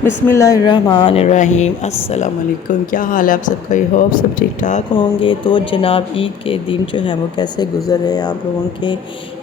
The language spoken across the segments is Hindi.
बिस्मिल्लाहिर्रहमानिर्रहीम। अस्सलाम वालेकुम। क्या हाल है आप सबका? आई होप सब ठीक ठाक होंगे। तो जनाब, ईद के दिन जो है वो कैसे गुजर रहे हैं आप लोगों के?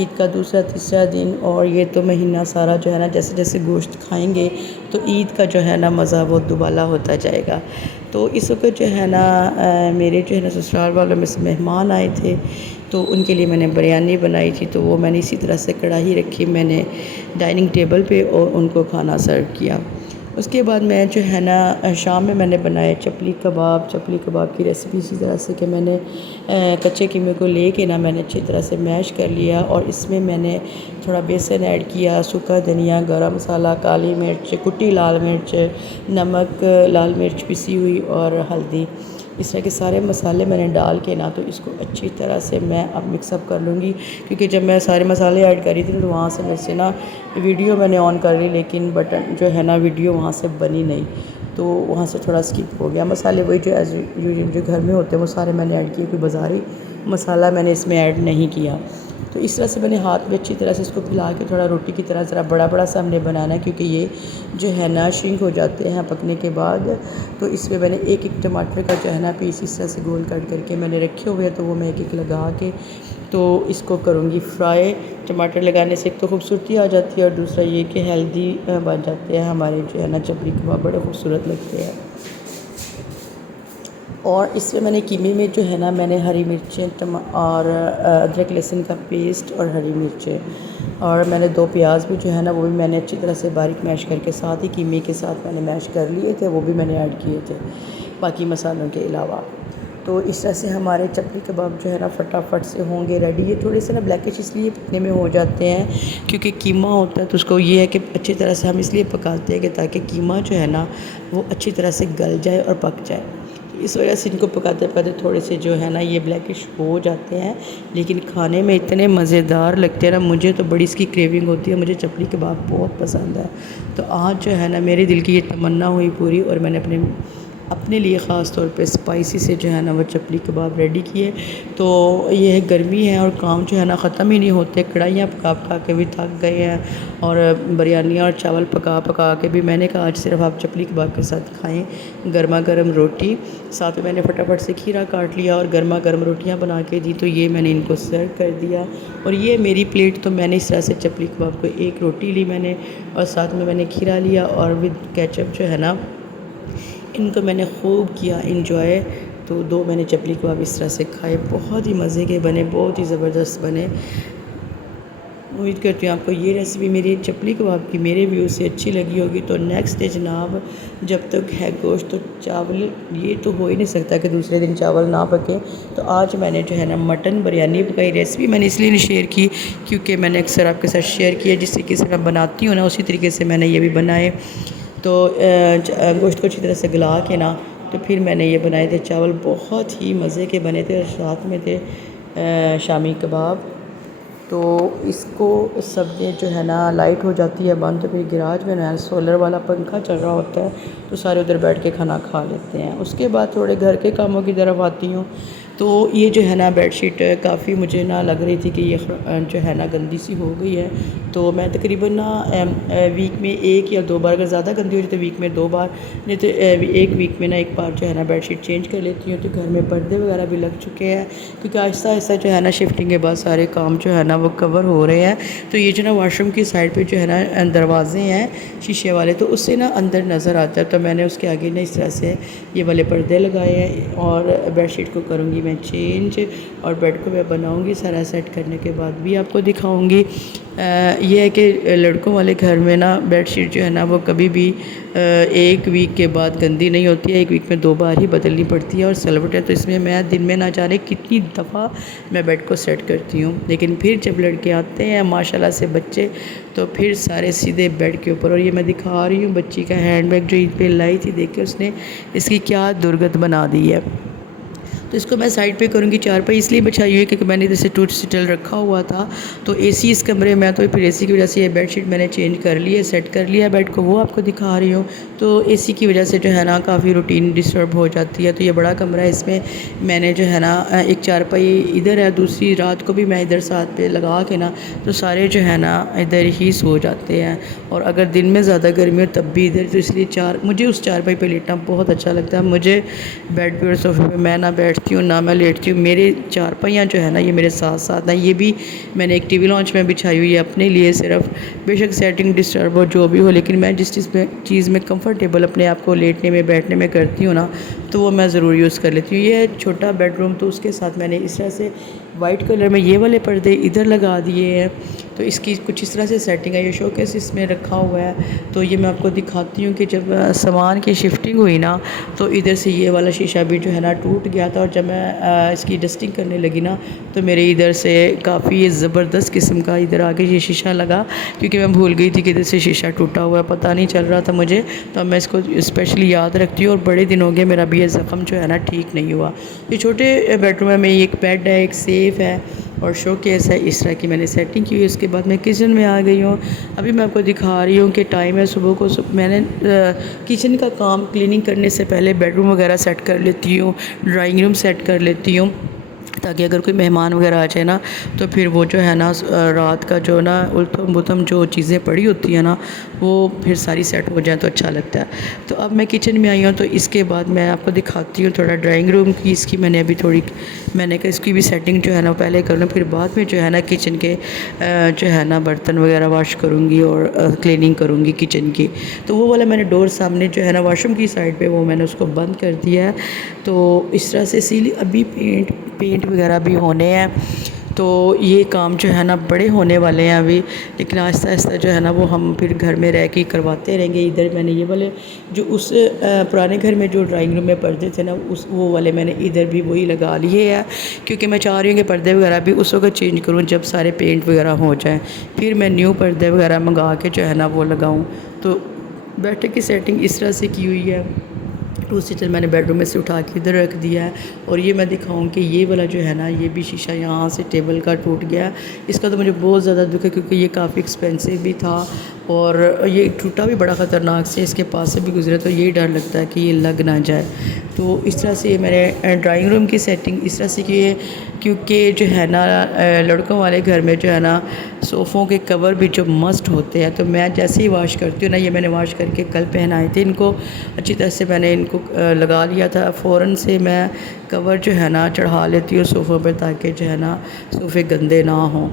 ईद का दूसरा तीसरा दिन, और ये तो महीना सारा जो है ना, जैसे जैसे गोश्त खाएंगे तो ईद का जो है ना मज़ा वो दुबाला होता जाएगा। तो इस वक्त जो है ना मेरे जो है ना ससुराल वालों में से मेहमान आए थे, तो उनके लिए मैंने बिरयानी बनाई थी। तो वो मैंने इसी तरह से कढ़ाई रखी, मैंने डाइनिंग टेबल पे, और उनको खाना सर्व किया। उसके बाद मैं जो है ना शाम में मैंने बनाए चपली कबाब। चपली कबाब की रेसिपी इसी तरह से कि मैंने कच्चे कीमे को लेके ना मैंने अच्छी तरह से मैश कर लिया, और इसमें मैंने थोड़ा बेसन ऐड किया, सूखा धनिया, गरम मसाला, काली मिर्च, कुटी लाल मिर्च, नमक, लाल मिर्च पिसी हुई और हल्दी। इस तरह के सारे मसाले मैंने डाल के ना, तो इसको अच्छी तरह से मैं अब मिक्सअप कर लूँगी। क्योंकि जब मैं सारे मसाले ऐड कर रही थी तो वहाँ से मेरे से ना वीडियो मैंने ऑन कर ली, लेकिन बटन जो है ना वीडियो वहाँ से बनी नहीं, तो वहाँ से थोड़ा स्किप हो गया। मसाले वही जो एज यूजुअल जो घर में होते हैं वो सारे मैंने ऐड किए, कोई बाज़ारी मसाला मैंने इसमें ऐड नहीं किया। तो इस तरह से मैंने हाथ में अच्छी तरह से इसको फैला के थोड़ा रोटी की तरह ज़रा बड़ा बड़ा सा हमने बनाना है, क्योंकि ये जो है ना श्रिंक हो जाते हैं पकने के बाद। तो इसमें मैंने एक एक टमाटर का जो है ना पीस इस तरह से गोल कट करके मैंने रखे हुए हैं, तो वो मैं एक एक लगा के तो इसको करूँगी फ्राई। टमाटर लगाने से एक तो खूबसूरती आ जाती है, और दूसरा ये कि हेल्दी बन जाते हैं हमारे जो है ना चपली कबाब, बड़े खूबसूरत लगते हैं। और इसमें मैंने कीमे में जो है ना मैंने हरी मिर्चें और अदरक लहसुन का पेस्ट और हरी मिर्चें, और मैंने 2 प्याज भी जो है ना वो भी मैंने अच्छी तरह से बारीक मैश करके साथ ही कीमे के साथ मैंने मैश कर लिए थे, वो भी मैंने ऐड किए थे बाकी मसालों के अलावा। तो इस तरह से हमारे चपली कबाब जो है ना फटाफट से होंगे रेडी। ये थोड़े से ना ब्लैकिश इसलिए पकने में हो जाते हैं क्योंकि कीमा होता है, तो उसको ये है कि अच्छी तरह से हम इसलिए पकाते हैं कि ताकि कीमा जो है ना वो अच्छी तरह से गल जाए और पक जाए। तो इस वजह से इनको पकाते पकाते थोड़े से जो है ना ये ब्लैकिश हो जाते हैं, लेकिन खाने में इतने मज़ेदार लगते हैं ना, मुझे तो बड़ी इसकी क्रेविंग होती है। मुझे चपली कबाब बहुत पसंद है। तो आज जो है ना मेरे दिल की ये तमन्ना हुई पूरी, और मैंने अपने लिए ख़ास तौर पे स्पाइसी से जो है ना वो चपली कबाब रेडी किए। तो ये है गर्मी है और काम जो है ना ख़त्म ही नहीं होते। कढ़ाइयाँ पका पका के भी थक गए हैं, और बिरयानियाँ और चावल पका पका के भी। मैंने कहा आज सिर्फ आप चपली कबाब के साथ खाएं, गर्मा गर्म रोटी साथ में। मैंने फटाफट से खीरा काट लिया और गर्मा गर्म रोटियाँ बना के दी, तो ये मैंने इनको सर्व कर दिया। और ये मेरी प्लेट, तो मैंने इस तरह से चपली कबाब को एक रोटी ली मैंने, और साथ में मैंने खीरा लिया, और विद केचप जो है ना इनको मैंने खूब किया इंजॉय। तो 2 मैंने चपली कबाब इस तरह से खाए, बहुत ही मज़े के बने, बहुत ही ज़बरदस्त बने। उम्मीद करती हूँ आपको ये रेसिपी मेरी चपली कबाब की मेरे व्यू से अच्छी लगी होगी। तो नेक्स्ट डे जनाब, जब तक है गोश्त तो चावल, ये तो हो ही नहीं सकता कि दूसरे दिन चावल ना पके। तो आज मैंने जो है ना मटन बिरयानी पकाई। रेसिपी मैंने इसलिए नहीं शेयर की क्योंकि मैंने अक्सर आपके साथ शेयर किया, जिस तरीके से मैं बनाती हूँ ना उसी तरीके से मैंने ये भी बनाए। तो गोश्त को अच्छी तरह से गला के ना, तो फिर मैंने ये बनाए थे चावल, बहुत ही मज़े के बने थे, और साथ में थे शामी कबाब। तो इसको सब्ज़ी जो है ना लाइट हो जाती है बंद, तो फिर गिराज में ना सोलर वाला पंखा चल रहा होता है, तो सारे उधर बैठ के खाना खा लेते हैं। उसके बाद थोड़े घर के कामों की तरफ आती हूँ। तो ये जो है ना बेडशीट काफ़ी मुझे ना लग रही थी कि ये जो है ना गंदी सी हो गई है। तो मैं तकरीबन ना वीक में 1 या 2 बार, अगर ज़्यादा गंदी हो जाए तो वीक में 2 बार, नहीं तो 1 वीक में ना 1 बार जो है ना बेडशीट चेंज कर लेती हूँ। तो घर में पर्दे वगैरह भी लग चुके हैं, क्योंकि आहिस्ता आहिस्ता जो है ना शिफ्टिंग के बाद सारे काम जो है ना वो कवर हो रहे हैं। तो ये जो ना वाशरूम की साइड पे जो है ना दरवाजे हैं शीशे वाले, तो उससे ना अंदर नज़र आता है। तो मैंने उसके आगे ना इस तरह से ये वाले पर्दे लगाए हैं, और बेडशीट को करूँगी मैं चेंज, और बेड को मैं बनाऊँगी। सारा सेट करने के बाद भी आपको दिखाऊँगी। ये है कि लड़कों वाले घर में ना बेडशीट जो है ना वो कभी भी 1 वीक के बाद गंदी नहीं होती है, 1 वीक में 2 बार ही बदलनी पड़ती है। और सलवट है, तो इसमें मैं दिन में ना जाने कितनी दफ़ा मैं बेड को सेट करती हूँ, लेकिन फिर जब लड़के आते हैं माशाल्लाह से बच्चे, तो फिर सारे सीधे बेड के ऊपर। और ये मैं दिखा रही हूँ बच्ची का हैंडबैग जो ईद पे लाई थी, देख के उसने इसकी क्या दुर्गत बना दी है। तो इसको मैं साइड पे करूँगी। चारपाई इसलिए बिछाई हुई है क्योंकि मैंने इधर से टू सीटर रखा हुआ था, तो एसी इस कमरे में, तो फिर एसी की वजह से ये बेडशीट मैंने चेंज कर ली है, सेट कर लिया है बेड को, वो आपको दिखा रही हूँ। तो एसी की वजह से जो है ना काफ़ी रूटीन डिस्टर्ब हो जाती है। तो ये बड़ा कमरा है, इसमें मैंने जो है ना एक चारपाई इधर है, दूसरी रात को भी मैं इधर साथ पे लगा के ना, तो सारे जो है ना इधर ही सो जाते हैं। और अगर दिन में ज़्यादा गर्मी हो तब भी इधर, तो इसलिए मुझे उस चारपाई पे लेटना बहुत अच्छा लगता है। मुझे बेड पे और सोफे पे मैं ना बैठती हूँ ना मैं लेटती हूँ, मेरे चारपाइयाँ जो है ना ये मेरे साथ साथ हैं। ये भी मैंने एक टीवी लॉन्च में बिछाई हुई है अपने लिए सिर्फ, बेशक सेटिंग डिस्टर्ब हो जो भी हो, लेकिन मैं जिस चीज़ में कंफर्टेबल अपने आप को लेटने में बैठने में करती हूँ ना, तो वो मैं ज़रूर यूज़ कर लेती हूँ। ये छोटा बेडरूम, तो उसके साथ मैंने इस तरह से वाइट कलर में ये वाले पर्दे इधर लगा दिए हैं। तो इसकी कुछ इस तरह से सेटिंग है। ये शोकेस इसमें रखा हुआ है। तो ये मैं आपको दिखाती हूँ कि जब सामान की शिफ्टिंग हुई ना, तो इधर से ये वाला शीशा भी जो है ना टूट गया था, और जब मैं इसकी डस्टिंग करने लगी ना, तो मेरे इधर से काफ़ी ज़बरदस्त किस्म का इधर आगे ये शीशा लगा, क्योंकि मैं भूल गई थी कि इधर से शीशा टूटा हुआ है, पता नहीं चल रहा था मुझे। तो अब मैं इसको स्पेशली याद रखती हूँ, और बड़े दिन हो गए मेरा भी ये ज़ख़म जो है ना ठीक नहीं हुआ। ये छोटे बेडरूम में एक बेड है, एक सेफ़ है और शोकेस है, इस तरह की मैंने सेटिंग की हुई है। उसके बाद मैं किचन में आ गई हूँ। अभी मैं आपको दिखा रही हूँ कि टाइम है सुबह को। मैंने किचन का काम क्लीनिंग करने से पहले बेडरूम वगैरह सेट कर लेती हूँ, ड्राइंग रूम सेट कर लेती हूँ, ताकि अगर कोई मेहमान वगैरह आ जाए ना, तो फिर वो जो है ना रात का जो ना उल्थम बुथम जो चीज़ें पड़ी होती हैं ना, वो फिर सारी सेट हो जाए तो अच्छा लगता है। तो अब मैं किचन में आई हूँ, तो इसके बाद मैं आपको दिखाती हूँ थोड़ा ड्राइंग रूम की। इसकी मैंने अभी मैंने कहा इसकी भी सेटिंग जो है ना पहले कर लूँ, फिर बाद में जो है ना किचन के जो है ना बर्तन वगैरह वॉश करूँगी और क्लीनिंग करूँगी किचन की। तो वो वाला मैंने डोर सामने जो है ना वॉशरूम की साइड पे, वो मैंने उसको बंद कर दिया है। तो इस तरह से सीली अभी पेंट वगैरह भी होने हैं, तो ये काम जो है ना बड़े होने वाले हैं अभी, लेकिन आहिस्ता आहिस्ता जो है ना वो हम फिर घर में रह के करवाते रहेंगे। इधर मैंने ये वाले जो उस पुराने घर में जो ड्राइंग रूम में पर्दे थे ना, वो वाले मैंने इधर भी वही लगा लिए हैं, क्योंकि मैं चाह रही हूँ कि पर्दे वगैरह भी उस वक्त चेंज करूँ जब सारे पेंट वगैरह हो जाए, फिर मैं न्यू पर्दे वगैरह मंगा के जो है ना वो लगाऊँ। तो बैठक की सेटिंग इस तरह से की हुई है। टू सीटर मैंने बेडरूम में से उठा के इधर रख दिया है। और ये मैं दिखाऊं कि ये वाला जो है ना, ये भी शीशा यहाँ से टेबल का टूट गया। इसका तो मुझे बहुत ज़्यादा दुख है, क्योंकि ये काफ़ी एक्सपेंसिव भी था और ये टूटा भी बड़ा ख़तरनाक से, इसके पास से भी गुजरे तो यही डर लगता है कि ये लग ना जाए। तो इस तरह से मैंने ड्राइंग रूम की सेटिंग इस तरह से की है, क्योंकि जो है ना लड़कों वाले घर में जो है ना सोफ़ों के कवर भी जो मस्ट होते हैं, तो मैं जैसे ही वॉश करती हूँ ना, ये मैंने वॉश करके कल पहनाए थे इनको, अच्छी तरह से मैंने इनको लगा लिया था। फ़ौरन से मैं कवर जो है ना चढ़ा लेती हूँ सोफ़ों पर, ताकि जो है ना सोफ़े गंदे ना हों।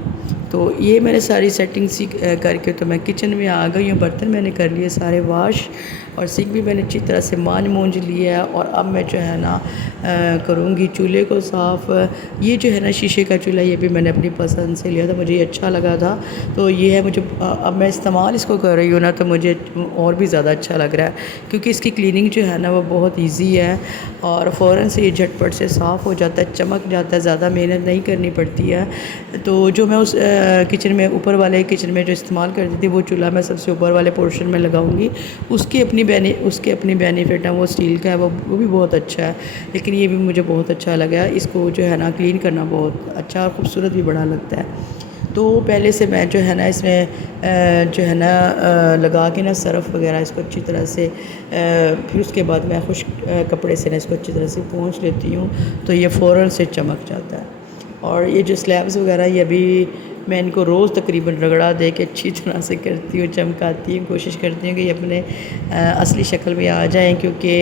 तो ये मैंने सारी सेटिंग्स करके तो मैं किचन में आ गई हूँ। बर्तन मैंने कर लिए सारे वॉश, और सिंक भी मैंने अच्छी तरह से मूंज लिया है। और अब मैं जो है ना करूँगी चूल्हे को साफ़। ये जो है ना शीशे का चूल्हा, ये भी मैंने अपनी पसंद से लिया था, मुझे ये अच्छा लगा था। तो ये है मुझे, अब मैं इस्तेमाल इसको कर रही हूँ ना, तो मुझे और भी ज़्यादा अच्छा लग रहा है, क्योंकि इसकी क्लीनिंग जो है ना वो बहुत ईजी है, और फ़ौरन से ये झटपट से साफ़ हो जाता है, चमक जाता है, ज़्यादा मेहनत नहीं करनी पड़ती है। तो जो मैं उस किचन में, ऊपर वाले किचन में जो इस्तेमाल करती थी, वो चूल्हा मैं सबसे ऊपर वाले पोर्शन में लगाऊंगी। उसके अपनी बेनिफिट है, वो स्टील का है, वो भी बहुत अच्छा है, लेकिन ये भी मुझे बहुत अच्छा लगा। इसको जो है ना क्लीन करना बहुत अच्छा और ख़ूबसूरत भी बड़ा लगता है। तो पहले से मैं जो है ना इसमें जो है ना लगा के ना सरफ़ वगैरह इसको अच्छी तरह से, फिर उसके बाद मैं खुश्क कपड़े से ना इसको अच्छी तरह से पोंछ लेती हूँ, तो ये फ़ौरन से चमक जाता है। और ये जो स्लैब्स वगैरह, ये अभी मैं इनको रोज़ तकरीबन रगड़ा दे के अच्छी तरह से करती हूँ, चमकाती हूँ, कोशिश करती हूँ कि ये अपने असली शक्ल में आ जाएं, क्योंकि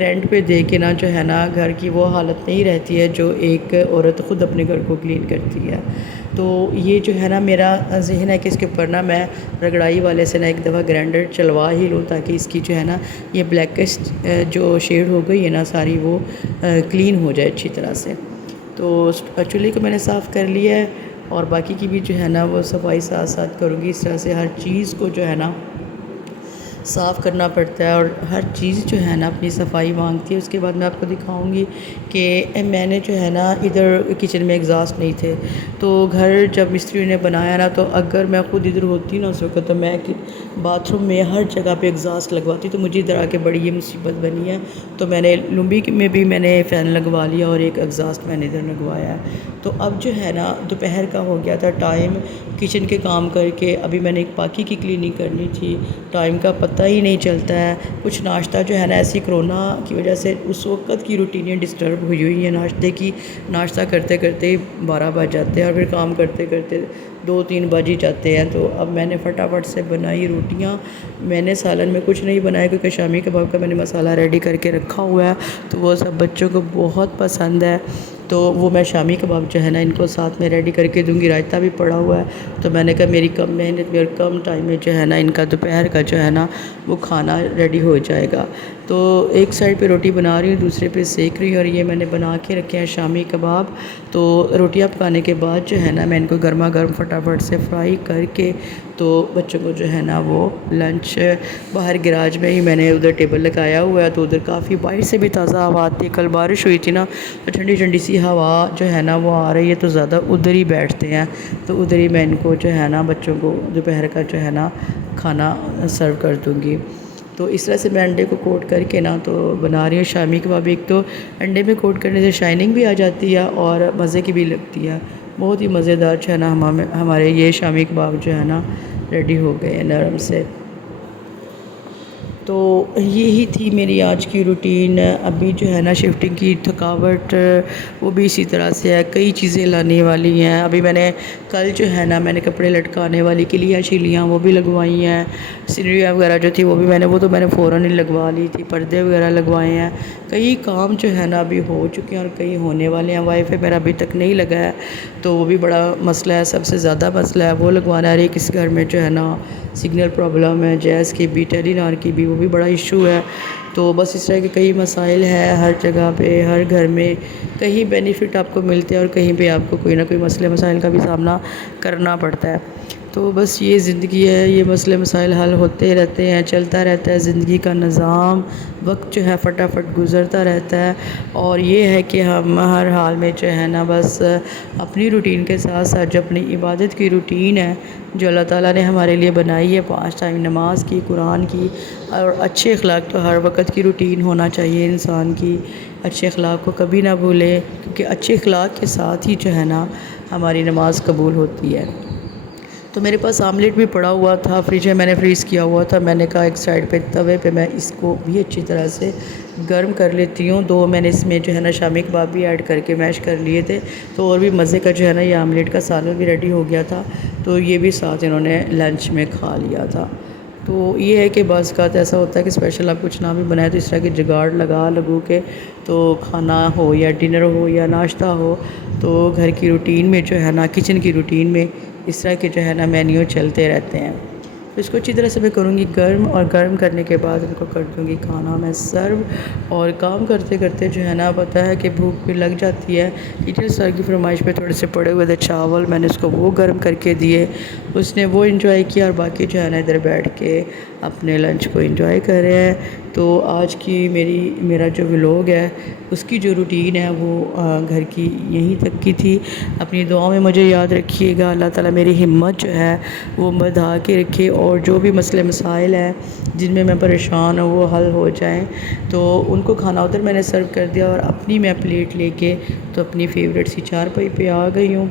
रेंट पे दे के ना जो है ना घर की वो हालत नहीं रहती है जो एक औरत ख़ुद अपने घर को क्लीन करती है। तो ये जो है ना मेरा जहन है कि इसके ऊपर ना मैं रगड़ाई वाले से ना एक दफ़ा ग्राइंडर चलवा ही लूँ, ताकि इसकी जो है ना ये ब्लैकेस्ट जो शेड हो गई है ना सारी, वो क्लीन हो जाए अच्छी तरह से। तो चूल्हे को मैंने साफ़ कर लिया है, और बाकी की भी जो है ना वो सफाई साथ साथ करूँगी। इस तरह से हर चीज़ को जो है ना साफ़ करना पड़ता है और हर चीज़ जो है ना अपनी सफाई मांगती है। उसके बाद मैं आपको दिखाऊंगी कि मैंने जो है ना इधर किचन में एग्ज़ॉस्ट नहीं थे, तो घर जब मिस्त्री ने बनाया ना, तो अगर मैं ख़ुद इधर होती ना उस वक्त, तो मैं बाथरूम में हर जगह पे एग्ज़ॉस्ट लगवाती। तो मुझे इधर आके बड़ी ये मुसीबत बनी है, तो मैंने लुम्बी में भी मैंने फ़ैन लगवा लिया और एक एग्ज़ॉस्ट मैंने इधर लगवाया है। तो अब जो है ना दोपहर का हो गया था टाइम, किचन के काम करके अभी मैंने एक बाकी की क्लीनिंग करनी थी, टाइम का पता ही नहीं चलता है। कुछ नाश्ता जो है ना ऐसी कोरोना की वजह से उस वक्त की रूटीनें डिस्टर्ब हुई है नाश्ते की। नाश्ता करते करते 12 बज जाते हैं और फिर काम करते करते 2-3 बज ही जाते हैं। तो अब मैंने फटाफट से बनाई रोटियाँ। मैंने सालन में कुछ नहीं बनाया क्योंकि शामी कबाब का मैंने मसाला रेडी करके रखा हुआ है, तो वो सब बच्चों को बहुत पसंद है। तो वो मैं शामी कबाब जो है ना इनको साथ में रेडी करके दूंगी। रायता भी पड़ा हुआ है, तो मैंने कहा मेरी कम मेहनत में और कम टाइम में जो है ना इनका दोपहर का जो है ना वो खाना रेडी हो जाएगा। तो एक साइड पे रोटी बना रही हूँ, दूसरे पे सेक रही हूँ, और ये मैंने बना के रखे हैं शामी कबाब। तो रोटियाँ पकाने के बाद जो है ना मैं इनको गर्मा गर्म फटाफट से फ्राई करके तो बच्चों को जो है ना वो लंच, बाहर गैराज में ही मैंने उधर टेबल लगाया हुआ है, तो उधर काफ़ी बाहर से भी ताज़ा हवा आती है। कल बारिश हुई थी ना, तो ठंडी ठंडी सी हवा जो है ना वो आ रही है, तो ज़्यादा उधर ही बैठते हैं। तो उधर ही मैं इनको जो है ना बच्चों को दोपहर का जो है ना खाना सर्व कर दूँगी। तो इस तरह से मैं अंडे को कोट करके ना तो बना रही हूँ शामी कबाब। एक तो अंडे में कोट करने से शाइनिंग भी आ जाती है और मज़े की भी लगती है। बहुत ही मज़ेदार जो है ना हमारे ये शामी कबाब जो है ना रेडी हो गए हैं नरम से। तो यही थी मेरी आज की रूटीन। अभी जो है ना शिफ्टिंग की थकावट वो भी इसी तरह से है, कई चीज़ें लाने वाली हैं। अभी मैंने कल जो है ना मैंने कपड़े लटकाने वाली किलियाँ शिलियाँ वो भी लगवाई हैं। सीनरियाँ वगैरह जो थी वो तो मैंने फ़ौरन ही लगवा ली थी। पर्दे वगैरह लगवाए हैं। कई काम जो है ना अभी हो चुके हैं और कई होने वाले हैं। वाईफाई मेरा अभी तक नहीं लगा है, तो वो भी बड़ा मसला है, सबसे ज़्यादा मसला है वो लगवाना है। एक इस घर में जो है ना सिग्नल प्रॉब्लम है, जैस की भी टेलीनॉर की भी, वो भी बड़ा इशू है। तो बस इस तरह के कई मसाइल हैं हर जगह पे, हर घर में। कहीं बेनिफिट आपको मिलते हैं और कहीं पे आपको कोई ना कोई मसले मसाइल का भी सामना करना पड़ता है। तो बस ये ज़िंदगी है, ये मसले मसाइल हल होते रहते हैं, चलता रहता है ज़िंदगी का निज़ाम। वक्त जो है फटाफट गुज़रता रहता है, और ये है कि हम हर हाल में जो है ना बस अपनी रूटीन के साथ साथ जो अपनी इबादत की रूटीन है जो अल्लाह ताला ने हमारे लिए बनाई है, 5 टाइम नमाज की, कुरान की और अच्छे अखलाक, तो हर वक्त की रूटीन होना चाहिए इंसान की। अच्छे अखलाक को कभी ना भूले, क्योंकि अच्छे अखलाक के साथ ही जो है ना हमारी नमाज़ कबूल होती है। तो मेरे पास आमलेट भी पड़ा हुआ था, फ्रिज में मैंने फ्रीज़ किया हुआ था। मैंने कहा एक साइड पे तवे पे मैं इसको भी अच्छी तरह से गर्म कर लेती हूँ। तो मैंने इसमें जो है ना शामी कबाब भी ऐड करके मैश कर लिए थे, तो और भी मज़े का जो है ना ये आमलेट का सालन भी रेडी हो गया था। तो ये भी साथ इन्होंने लंच में खा लिया था। तो ये है कि बस का ऐसा होता है कि स्पेशल आप कुछ ना भी बनाए तो इस तरह के जुगाड़ लगा लगू के, तो खाना हो या डिनर हो या नाश्ता हो, तो घर की रूटीन में जो है ना किचन की रूटीन में इस तरह के जो है ना मेन्यू चलते रहते हैं। तो इसको अच्छी तरह से मैं करूँगी गर्म, और गर्म करने के बाद इनको कर दूँगी खाना मैं सर्व। और काम करते करते जो है ना पता है कि भूख भी लग जाती है। टीचर सर की फरमाइश पे थोड़े से पड़े हुए थे चावल, मैंने उसको वो गर्म करके दिए, उसने वो एंजॉय किया, और बाकी जो है ना इधर बैठ के अपने लंच को एंजॉय कर रहे हैं। तो आज की मेरा जो व्लॉग है उसकी जो रूटीन है वो घर की यहीं तक की थी। अपनी दुआओं में मुझे याद रखिएगा। अल्लाह ताला मेरी हिम्मत जो है वो बढ़ा के रखे, और जो भी मसले मसाइल हैं जिनमें मैं परेशान हूँ वो हल हो जाएं। तो उनको खाना उधर मैंने सर्व कर दिया, और अपनी मैं प्लेट लेके तो अपनी फेवरेट सी चारपाई पे आ गई हूँ।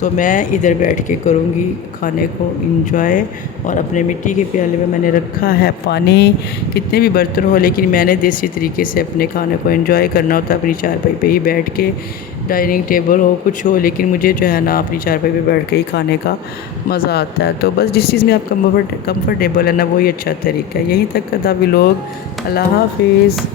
तो मैं इधर बैठ के करूँगी खाने को इंजॉय। और अपने मिट्टी के प्याले में मैंने रखा है पानी। कितने भी बर्तन हो, लेकिन मैंने देसी तरीके से अपने खाने को एंजॉय करना होता है, अपनी चारपाई पे ही बैठ के। डाइनिंग टेबल हो कुछ हो, लेकिन मुझे जो है ना अपनी चारपाई पे बैठ के ही खाने का मज़ा आता है। तो बस जिस चीज़ में आप कंफर्टेबल है ना वही अच्छा तरीका है। यहीं तक का था व्लॉग। अल्लाह हाफिज़।